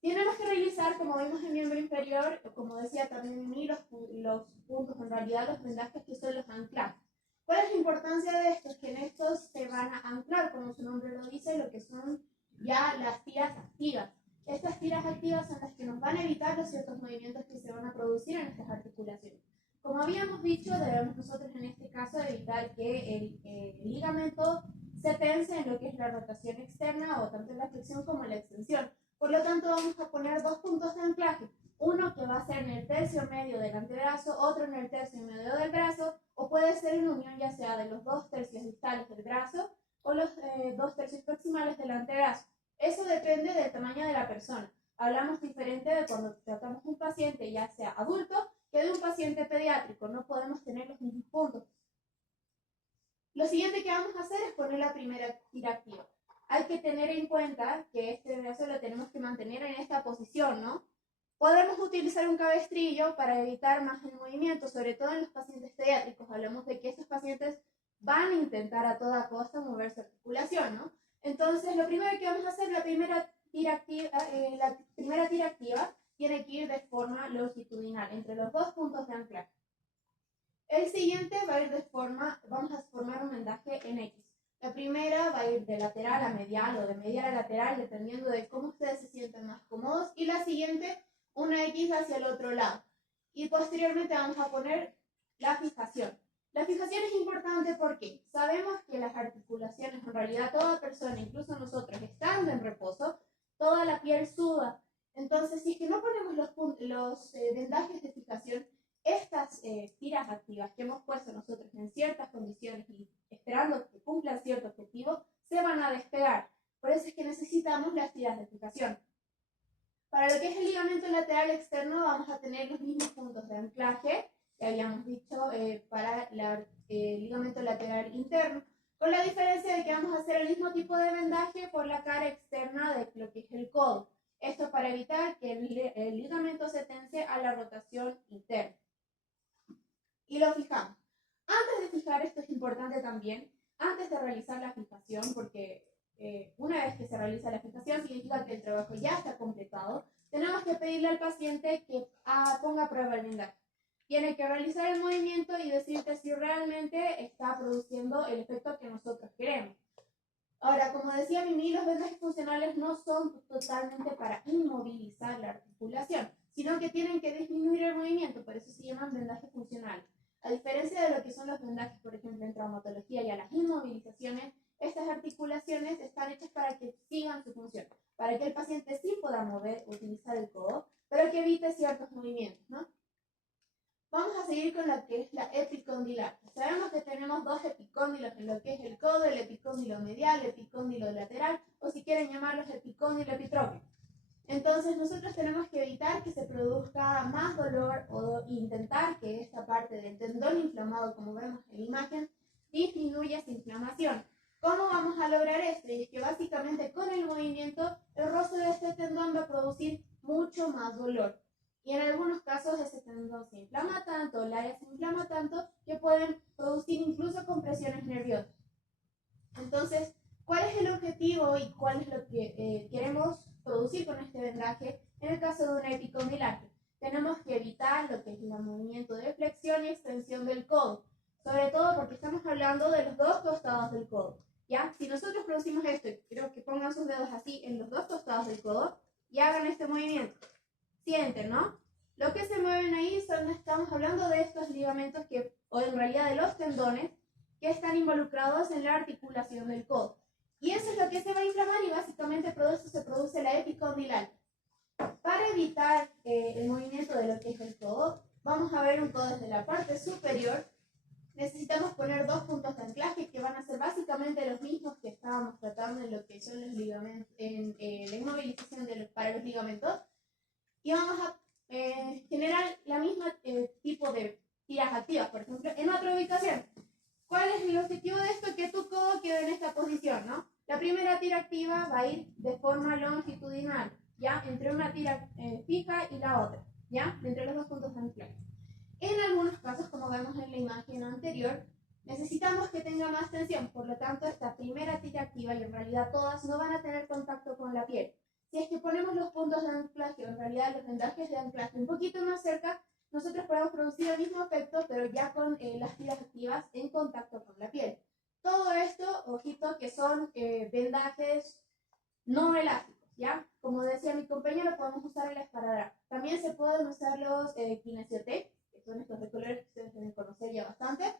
Tenemos que revisar, como vimos en el miembro inferior, como decía también Mimi, los puntos, en realidad los vendajes que son los anclajes. ¿Cuál es la importancia de estos? Que en estos se van a anclar, como su nombre lo dice, lo que son ya las tiras activas. Estas tiras activas son las que nos van a evitar los ciertos movimientos que se van a producir en estas articulaciones. Como habíamos dicho, debemos nosotros en este caso evitar que el ligamento se tense en lo que es la rotación externa o tanto en la flexión como en la extensión. Por lo tanto, vamos a poner 2 puntos de anclaje. Uno que va a ser en el tercio medio del antebrazo, otro en el tercio medio del brazo, o puede ser en unión ya sea de los 2 tercios distales del brazo o los 2 tercios proximales del antebrazo. Eso depende del tamaño de la persona. Hablamos diferente de cuando tratamos un paciente ya sea adulto que de un paciente pediátrico. No podemos tener los mismos puntos. Lo siguiente que vamos a hacer es poner la primera tira activa. Hay que tener en cuenta que este brazo lo tenemos que mantener en esta posición, ¿no? Podemos utilizar un cabestrillo para evitar más el movimiento, sobre todo en los pacientes pediátricos. Hablamos de que estos pacientes van a intentar a toda costa mover su articulación, ¿no? Entonces, lo primero que vamos a hacer, la primera tira activa tiene que ir de forma longitudinal, entre los dos puntos de anclaje. El siguiente va a ir de forma, vamos a formar un vendaje en X. La primera va a ir de lateral a medial o de medial a lateral, dependiendo de cómo ustedes se sienten más cómodos. Y la siguiente, una X hacia el otro lado. Y posteriormente vamos a poner la fijación. La fijación es importante porque sabemos que las articulaciones, en realidad toda persona, incluso nosotros, estando en reposo, toda la piel suda. Entonces, si es que no ponemos los vendajes de fijación, estas tiras activas que hemos puesto nosotros en ciertas condiciones y esperando que cumplan cierto objetivo, se van a despegar. Por eso es que necesitamos las tiras de fijación. Para lo que es el ligamento lateral externo, vamos a tener los mismos puntos de anclaje que habíamos dicho para el ligamento lateral interno, con la diferencia de que vamos a hacer el mismo tipo de vendaje por la cara externa de lo que es el codo. Esto para evitar que el ligamento se tense a la rotación interna. Y lo fijamos. Antes de fijar, esto es importante también, antes de realizar la fijación, porque una vez que se realiza la fijación significa que el trabajo ya está completado, tenemos que pedirle al paciente que ponga a prueba el vendaje. Tiene que realizar el movimiento y decirte si realmente está produciendo el efecto que nosotros queremos. Ahora, como decía Mimi, los vendajes funcionales no son totalmente para inmovilizar la articulación, sino que tienen que disminuir el movimiento, por eso se llaman vendajes funcionales. A diferencia de lo que son los vendajes, por ejemplo, en traumatología y a las inmovilizaciones, estas articulaciones están hechas para que sigan su función, para que el paciente sí pueda mover, utilizar el codo, pero que evite ciertos movimientos, ¿no? Vamos a seguir con lo que es la epicondilar. Sabemos que tenemos dos epicóndilos en lo que es el codo, el epicóndilo medial, el epicóndilo lateral, o si quieren llamarlos epicóndilo epitrópico. Entonces nosotros tenemos que evitar que se produzca más dolor o intentar que esta parte del tendón inflamado, como vemos en la imagen, disminuya esa inflamación. ¿Cómo vamos a lograr esto? Y es que básicamente con el movimiento el roce de este tendón va a producir mucho más dolor. Y en algunos casos ese tendón se inflama tanto, el área se inflama tanto, que pueden producir incluso compresiones nerviosas. Entonces, ¿cuál es el objetivo y cuál es lo que queremos producir con este vendaje? En el caso de una epicondilaje, tenemos que evitar lo que es el movimiento de flexión y extensión del codo, sobre todo porque estamos hablando de los dos costados del codo. ¿Ya? Si nosotros producimos esto, y creo que pongan sus dedos así en los dos costados del codo y hagan este movimiento. Sienten, ¿no? Lo que se mueven ahí estamos hablando de estos ligamentos o en realidad de los tendones que están involucrados en la articulación del codo. Y eso es lo que se va a inflamar y básicamente se produce la epicondilalia. Para evitar el movimiento de lo que es el codo, vamos a ver un codo desde la parte superior. Necesitamos poner dos puntos de anclaje que van a ser básicamente los mismos que estábamos tratando en lo que son los ligamentos, en la inmovilización para los ligamentos. Y vamos a generar la misma tipo de tiras activas, por ejemplo, en otra ubicación. ¿Cuál es el objetivo de esto? Que tu codo quede en esta posición, ¿no? La primera tira activa va a ir de forma longitudinal, ¿ya? Entre una tira fija y la otra, ¿ya? Entre los dos puntos de anclaje. En algunos casos, como vemos en la imagen anterior, necesitamos que tenga más tensión, por lo tanto, esta primera tira activa, y en realidad todas, no van a tener contacto con la piel. Si es que ponemos los puntos de anclaje, o en realidad los vendajes de anclaje un poquito más cerca, nosotros podemos producir el mismo efecto, pero ya con las tiras activas en contacto con la piel. Todo esto, ojito, que son vendajes no elásticos, ¿ya? Como decía mi compañero, podemos usar el esparadrap. También se pueden usar los kinesiotape, que son estos de colores que ustedes deben conocer ya bastante,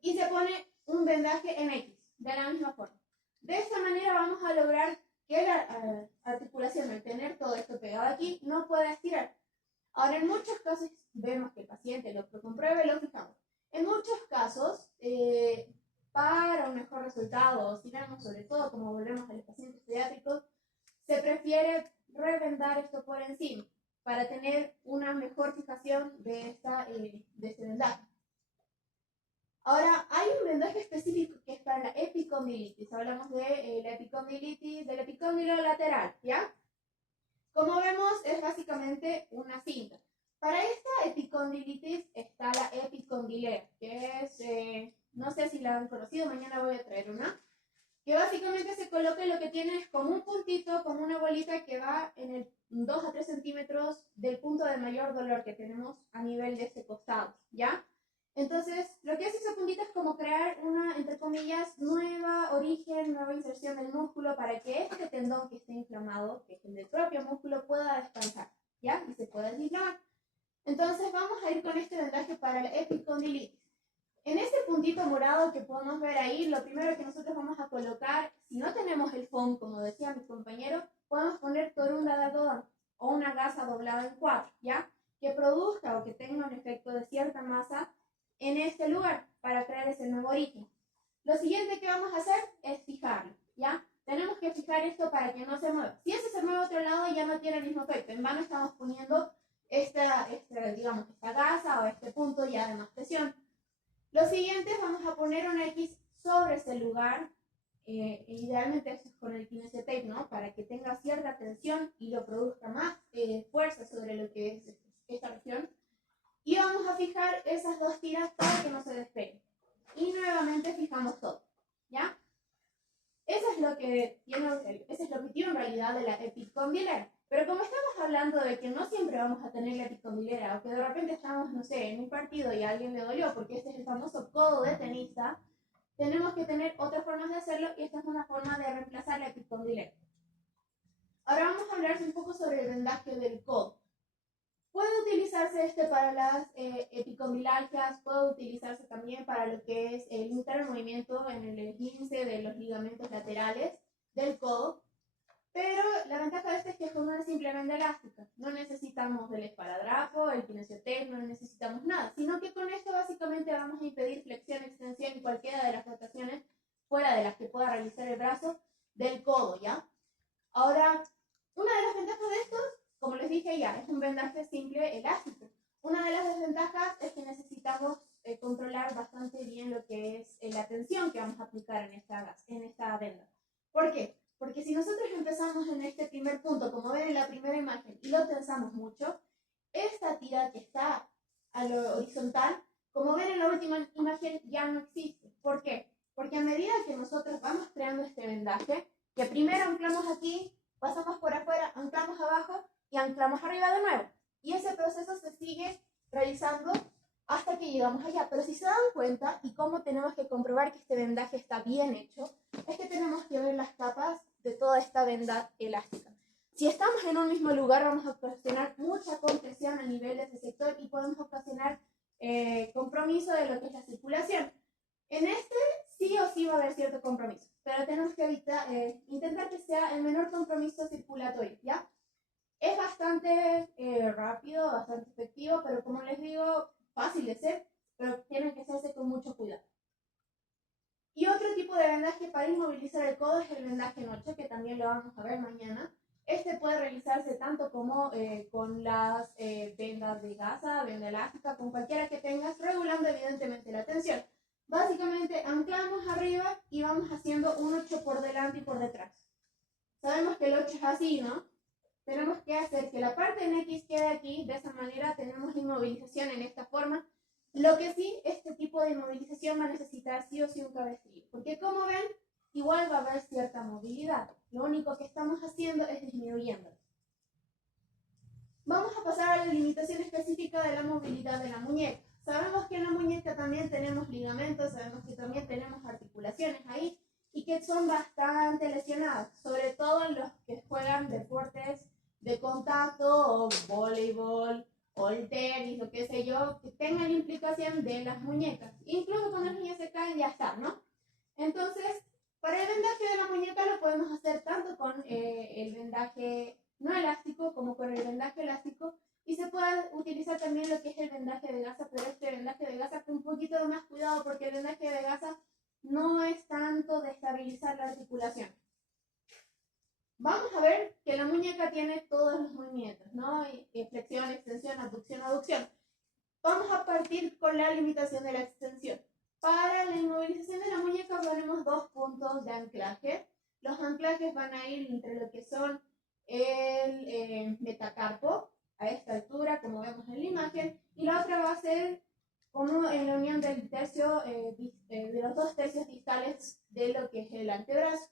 y se pone un vendaje en X, de la misma forma. De esta manera vamos a lograr que la articulación, al tener todo esto pegado aquí, no pueda estirar. Ahora, en muchos casos vemos que el paciente lo comprueba y lo fijamos. En muchos casos, para un mejor resultado, si vemos sobre todo como volvemos a los pacientes pediátricos, se prefiere revendar esto por encima para tener una mejor fijación de este vendaje. Ahora, hay un vendaje específico que es para la epicondilitis. Hablamos de la epicondilitis del epicóndilo lateral, ¿ya? Como vemos, es básicamente una cinta. Para esta epicondilitis está la epicondilea, que es, no sé si la han conocido, mañana voy a traer una, que básicamente se coloca lo que tiene es como un puntito, como una bolita que va en el 2 a 3 centímetros del punto de mayor dolor que tenemos a nivel de este costado, ¿ya? Entonces, lo que hace ese puntito es como crear una, entre comillas, nueva origen, nueva inserción del músculo para que este tendón que esté inflamado, que es el del propio músculo, pueda descansar, ¿ya? Y se pueda desinflamar. Entonces, vamos a ir con este vendaje para la epicondilitis. En este puntito morado que podemos ver ahí, lo primero que nosotros vamos a colocar, si no tenemos el foam, como decía mi compañero, podemos poner torunda de algodón o una gasa doblada en 4, ¿ya? Que produzca o que tenga un efecto de cierta masa en este lugar para crear ese nuevo origen. Lo siguiente que vamos a hacer es fijarlo, ¿ya? Tenemos que fijar esto para que no se mueva. Si eso se mueve a otro lado, ya no tiene el mismo efecto. En vano estamos poniendo esta gasa o este punto ya de más presión. Lo siguiente, vamos a poner una X sobre ese lugar, idealmente esto es con el kinesio tape, ¿no? Para que tenga cierta tensión y lo produzca más fuerza sobre lo que es esta región. Y vamos a fijar esas dos tiras para que no se despeguen. Y nuevamente fijamos todo, ¿ya? Eso es lo que tiene en realidad de la epicondilera. Pero como estamos hablando de que no siempre vamos a tener la epicondilera, o que de repente estamos, no sé, en un partido y a alguien le dolió, porque este es el famoso codo de tenista, tenemos que tener otras formas de hacerlo y esta es una forma de reemplazar la epicondilera. Ahora vamos a hablar un poco sobre el vendaje del codo. Puede utilizarse este para las epicondilalgias, puede utilizarse también para lo que es el intermovimiento en el esguince de los ligamentos laterales del codo, pero la ventaja de este es que es una simplemente elástica. No necesitamos del esparadrapo, el kinesio tape, no necesitamos nada, sino que con esto básicamente vamos a impedir flexión, extensión y cualquiera de las rotaciones fuera de las que pueda realizar el brazo del codo, ¿ya? Ahora, una de las ventajas de estos, como les dije ya, es un vendaje simple elástico. Una de las desventajas es que necesitamos controlar bastante bien lo que es la tensión que vamos a aplicar en esta venda. ¿Por qué? Porque si nosotros empezamos en este primer punto, como ven en la primera imagen, y lo tensamos mucho, esta tira que está a lo horizontal, como ven en la última imagen, ya no existe. ¿Por qué? Porque a medida que nosotros vamos creando este vendaje, que primero anclamos aquí, pasamos por afuera, anclamos abajo y anclamos arriba de nuevo. Y ese proceso se sigue realizando hasta que llegamos allá. Pero si se dan cuenta, y cómo tenemos que comprobar que este vendaje está bien hecho, es que tenemos que ver las capas de toda esta venda elástica. Si estamos en un mismo lugar, vamos a ocasionar mucha compresión a nivel de ese sector y podemos ocasionar compromiso de lo que es la circulación. En este sí o sí va a haber cierto compromiso, pero tenemos que intentar que sea el menor compromiso circulatorio, ¿ya? Es bastante rápido, bastante efectivo, pero como les digo, fácil de hacer, pero tienen que hacerse con mucho cuidado. Y otro tipo de vendaje para inmovilizar el codo es el vendaje noche, que también lo vamos a ver mañana. Este puede realizarse tanto como con las vendas de gasa, venda elástica, con cualquiera que tengas, regulando evidentemente la tensión. Básicamente anclamos arriba y vamos haciendo un 8 por delante y por detrás. Sabemos que el 8 es así, ¿no? Tenemos que hacer que la parte en X quede aquí, de esa manera tenemos inmovilización en esta forma. Lo que sí, este tipo de inmovilización va a necesitar sí o sí un cabestrillo, porque como ven, igual va a haber cierta movilidad. Lo único que estamos haciendo es disminuyendo. Vamos a pasar a la limitación específica de la movilidad de la muñeca. Sabemos que en la muñeca también tenemos ligamentos, sabemos que también tenemos articulaciones ahí y que son bastante lesionadas, sobre todo los que juegan deportes de contacto o voleibol o el tenis o qué sé yo, que tengan implicación de las muñecas. Incluso cuando los niños se caen ya está, ¿no? Entonces, para el vendaje de la muñeca lo podemos hacer tanto con el vendaje no elástico como con el vendaje elástico, y se puede utilizar también lo que es el vendaje de gasa, pero este vendaje de gasa con un poquito de más cuidado porque el vendaje de gasa no es tanto de estabilizar la articulación. Vamos a ver que la muñeca tiene todos los movimientos, ¿no? Flexión, extensión, abducción, aducción. Vamos a partir con la limitación de la extensión. Para la inmovilización de la muñeca ponemos dos puntos de anclaje. Los anclajes van a ir entre lo que son el metacarpo, a esta altura, como vemos en la imagen, y la otra va a ser como en la unión del tercio, de los dos tercios distales de lo que es el antebrazo.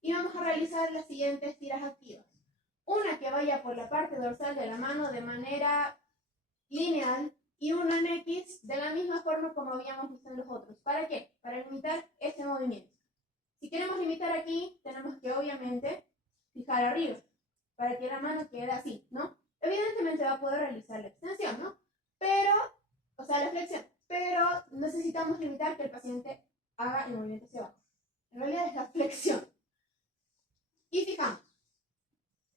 Y vamos a realizar las siguientes tiras activas. Una que vaya por la parte dorsal de la mano de manera lineal y una en X de la misma forma como habíamos visto en los otros. ¿Para qué? Para limitar este movimiento. Si queremos limitar aquí, tenemos que obviamente fijar arriba, para que la mano quede así, ¿no? Evidentemente va a poder realizar la extensión, ¿no? Pero, o sea, la flexión, pero necesitamos limitar que el paciente haga el movimiento hacia abajo. En realidad es la flexión. Y fijamos.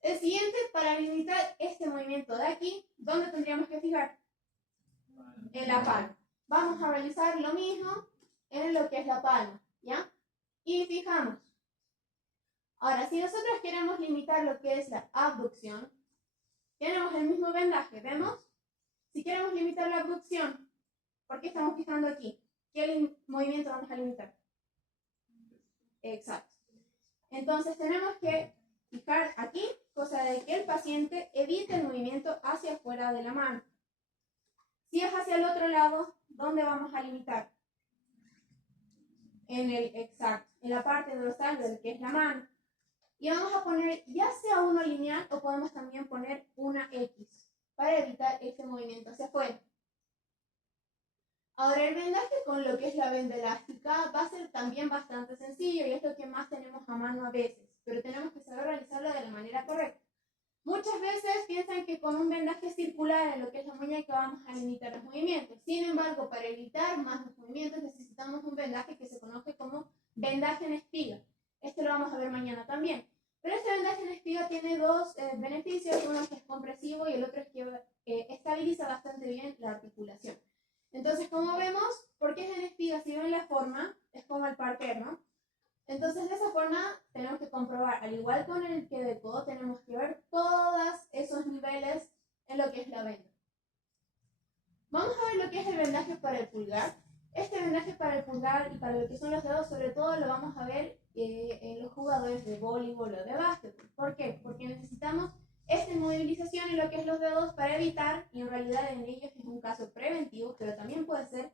El siguiente, para limitar este movimiento de aquí, ¿dónde tendríamos que fijar? En la palma. Vamos a realizar lo mismo en lo que es la palma, ¿ya? Y fijamos. Ahora, si nosotros queremos limitar lo que es la abducción, tenemos el mismo vendaje, ¿vemos? Si queremos limitar la abducción, ¿por qué estamos fijando aquí? ¿Qué movimiento vamos a limitar? Exacto. Entonces tenemos que fijar aquí, cosa de que el paciente evite el movimiento hacia afuera de la mano. Si es hacia el otro lado, ¿dónde vamos a limitar? En el exacto, en la parte dorsal de lo que es la mano. Y vamos a poner ya sea uno lineal o podemos también poner una X para evitar este movimiento hacia afuera. Ahora el vendaje con lo que es la venda elástica va a ser también bastante sencillo y es lo que más tenemos a mano a veces, pero tenemos que saber realizarlo de la manera correcta. Muchas veces piensan que con un vendaje circular en lo que es la muñeca vamos a limitar los movimientos. Sin embargo, para evitar más los movimientos necesitamos un vendaje que se conoce como vendaje en espiga. Este lo vamos a ver mañana también. Pero este vendaje en espiga tiene dos beneficios, uno que es compresivo y el otro es que estabiliza bastante bien la articulación. Entonces, como vemos, porque es en espiga, si ven la forma, es como el parter, ¿no? Entonces, de esa forma, tenemos que comprobar, al igual con el que de codo, tenemos que ver todos esos niveles en lo que es la venda. Vamos a ver lo que es el vendaje para el pulgar. Este vendaje para el pulgar y para lo que son los dedos, sobre todo lo vamos a ver en los jugadores de voleibol o de básquetbol. ¿Por qué? Porque necesitamos esta inmovilización en lo que es los dedos para evitar, y en realidad en ellos es un caso preventivo, pero también puede ser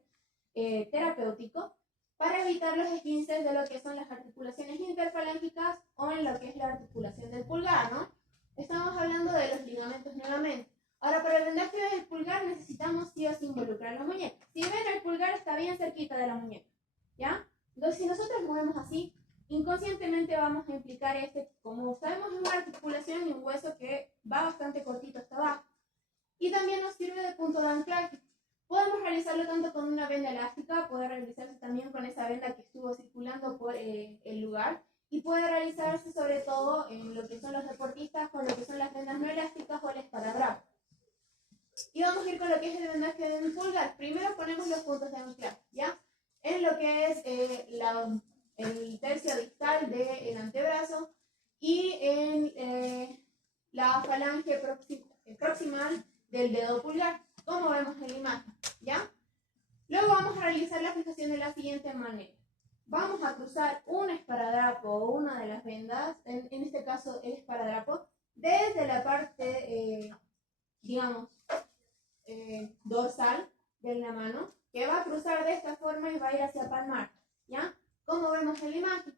terapéutico, para evitar los esguinces de lo que son las articulaciones interfalángicas o en lo que es la articulación del pulgar, ¿no? Estamos hablando de los ligamentos nuevamente. Ahora, para el vendaje del pulgar necesitamos sí o sí involucrar la muñeca. Si ven, el pulgar está bien cerquita de la muñeca, ¿ya? Entonces, si nosotros movemos así, inconscientemente vamos a implicar como sabemos, es una articulación y un hueso que va bastante cortito hasta abajo. Y también nos sirve de punto de anclaje. Podemos realizarlo tanto con una venda elástica, puede realizarse también con esa venda que estuvo circulando por el lugar, y puede realizarse sobre todo en lo que son los deportistas con lo que son las vendas no elásticas o el esparadrapo. Y vamos a ir con lo que es el vendaje del pulgar. Primero ponemos los puntos de anclaje, ¿ya? En lo que es el tercio distal del antebrazo y en la falange proximal del dedo pulgar, como vemos en la imagen, ¿ya? Luego vamos a realizar la fijación de la siguiente manera. Vamos a cruzar un esparadrapo o una de las vendas, en este caso el esparadrapo, desde la parte, digamos, dorsal de la mano, que va a cruzar de esta forma y va a ir hacia palmar, ¿ya? Como vemos en la imagen.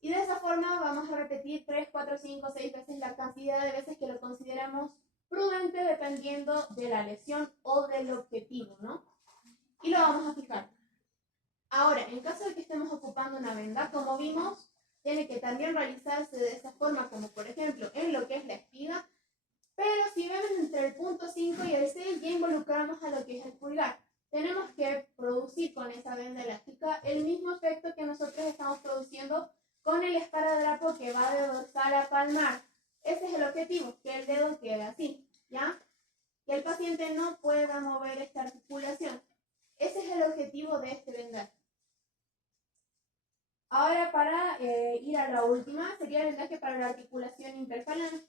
Y de esa forma vamos a repetir 3, 4, 5, 6 veces la cantidad de veces que lo consideramos prudente dependiendo de la lesión o del objetivo, ¿no? Y lo vamos a fijar. Ahora, en caso de que estemos ocupando una venda, como vimos, tiene que también realizarse de esa forma, como por ejemplo en lo que es la espiga, pero si vemos entre el punto 5 y el 6 ya involucramos a lo que es el pulgar. Tenemos que producir con esa venda elástica el mismo efecto que nosotros estamos produciendo con el esparadrapo que va de dorsal a palmar. Ese es el objetivo, que el dedo quede así, ¿ya? Que el paciente no pueda mover esta articulación. Ese es el objetivo de este vendaje. Ahora, para ir a la última, sería el vendaje para la articulación interfalange.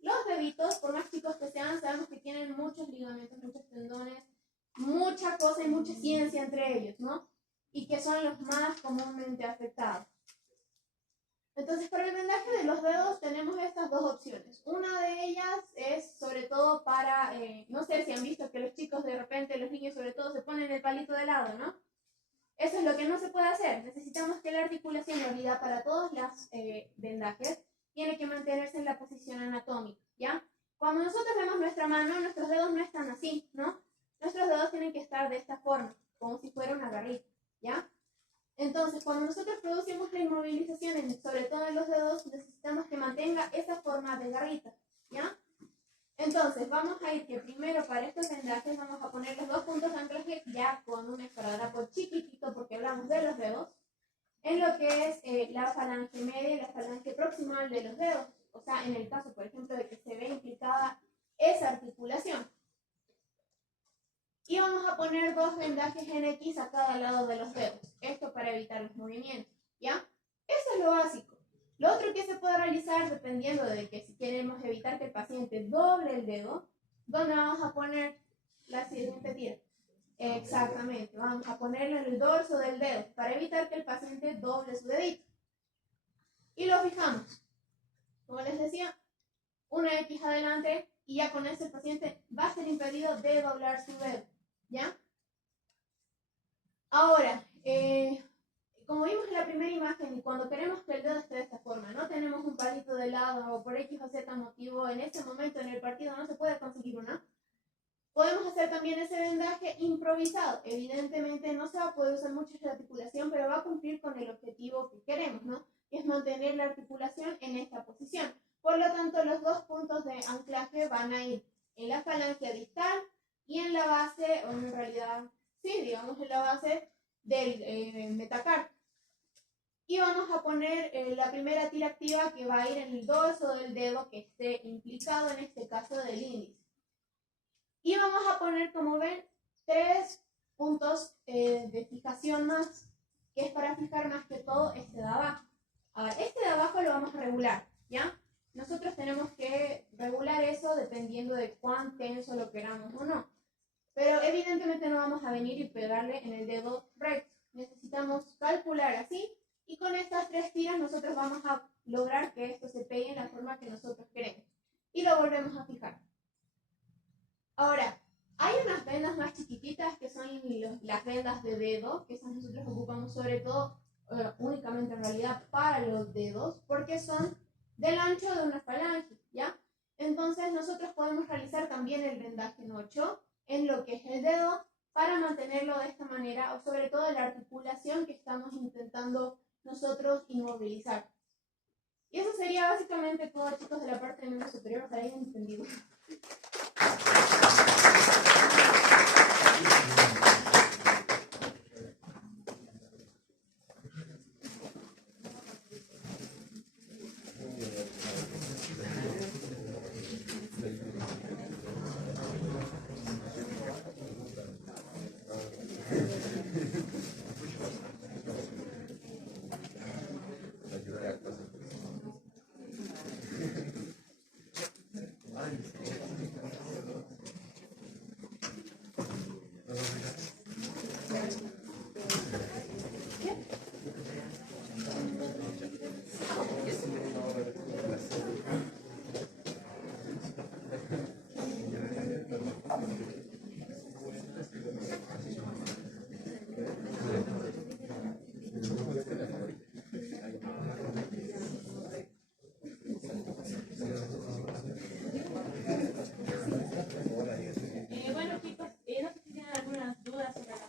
Los deditos, por más chicos que sean, sabemos que tienen muchos ligamentos, muchos tendones, mucha cosa y mucha ciencia entre ellos, ¿no? Y que son los más comúnmente afectados. Entonces, para el vendaje de los dedos tenemos estas dos opciones. Una de ellas es sobre todo para, no sé si han visto que los chicos de repente, los niños sobre todo, se ponen el palito de lado, ¿no? Eso es lo que no se puede hacer. Necesitamos que la articulación, en realidad para todos los vendajes, tiene que mantenerse en la posición anatómica, ¿ya? Cuando nosotros vemos nuestra mano, nuestros dedos no están así, ¿no? Nuestros dedos tienen que estar de esta forma, como si fuera una garrita, ¿ya? Entonces, cuando nosotros producimos la inmovilización, sobre todo en los dedos, necesitamos que mantenga esa forma de garrita, ¿ya? Entonces, vamos a ir que primero para estos vendajes vamos a poner los dos puntos de anclaje ya con un esparadrapo chiquitito, porque hablamos de los dedos, en lo que es la falange media y la falange proximal de los dedos. O sea, en el caso, por ejemplo, de que se ve implicada esa articulación. Y vamos a poner dos vendajes en X a cada lado de los dedos. Esto para evitar los movimientos, ¿ya? Eso es lo básico. Lo otro que se puede realizar, dependiendo de que si queremos evitar que el paciente doble el dedo, ¿dónde vamos a poner la siguiente tira? Exactamente, vamos a ponerlo en el dorso del dedo para evitar que el paciente doble su dedito. Y lo fijamos. Como les decía, una X adelante y ya con eso el paciente va a ser impedido de doblar su dedo, ¿ya? Ahora, como vimos en la primera imagen, cuando queremos que el dedo esté de esta forma, no tenemos un palito de lado o por X o Z motivo, en ese momento en el partido no se puede conseguir una, podemos hacer también ese vendaje improvisado. Evidentemente no se va a poder usar mucho la articulación, pero va a cumplir con el objetivo que queremos, ¿no? Que es mantener la articulación en esta posición. Por lo tanto, los dos puntos de anclaje van a ir en la falange distal y en la base, o en realidad, sí, digamos en la base del metacarpo. Y vamos a poner la primera tira activa que va a ir en el dorso del dedo que esté implicado, en este caso del índice. Y vamos a poner, como ven, 3 puntos de fijación más, que es para fijar más que todo este de abajo. Ahora, este de abajo lo vamos a regular, ¿ya? Nosotros tenemos que regular eso dependiendo de cuán tenso lo queramos o no. Pero evidentemente no vamos a venir y pegarle en el dedo recto. Necesitamos calcular así, y con estas 3 tiras nosotros vamos a lograr que esto se pegue en la forma que nosotros queremos. Y lo volvemos a fijar. Ahora, hay unas vendas más chiquititas que son las vendas de dedo, que esas nosotros ocupamos sobre todo, únicamente en realidad para los dedos, porque son del ancho de una falange, ¿ya? Entonces nosotros podemos realizar también el vendaje en 8 en lo que es el dedo para mantenerlo de esta manera, o sobre todo la articulación que estamos intentando nosotros inmovilizar. Y eso sería básicamente todo, chicos, de la parte de miembro superior, para ir entendido.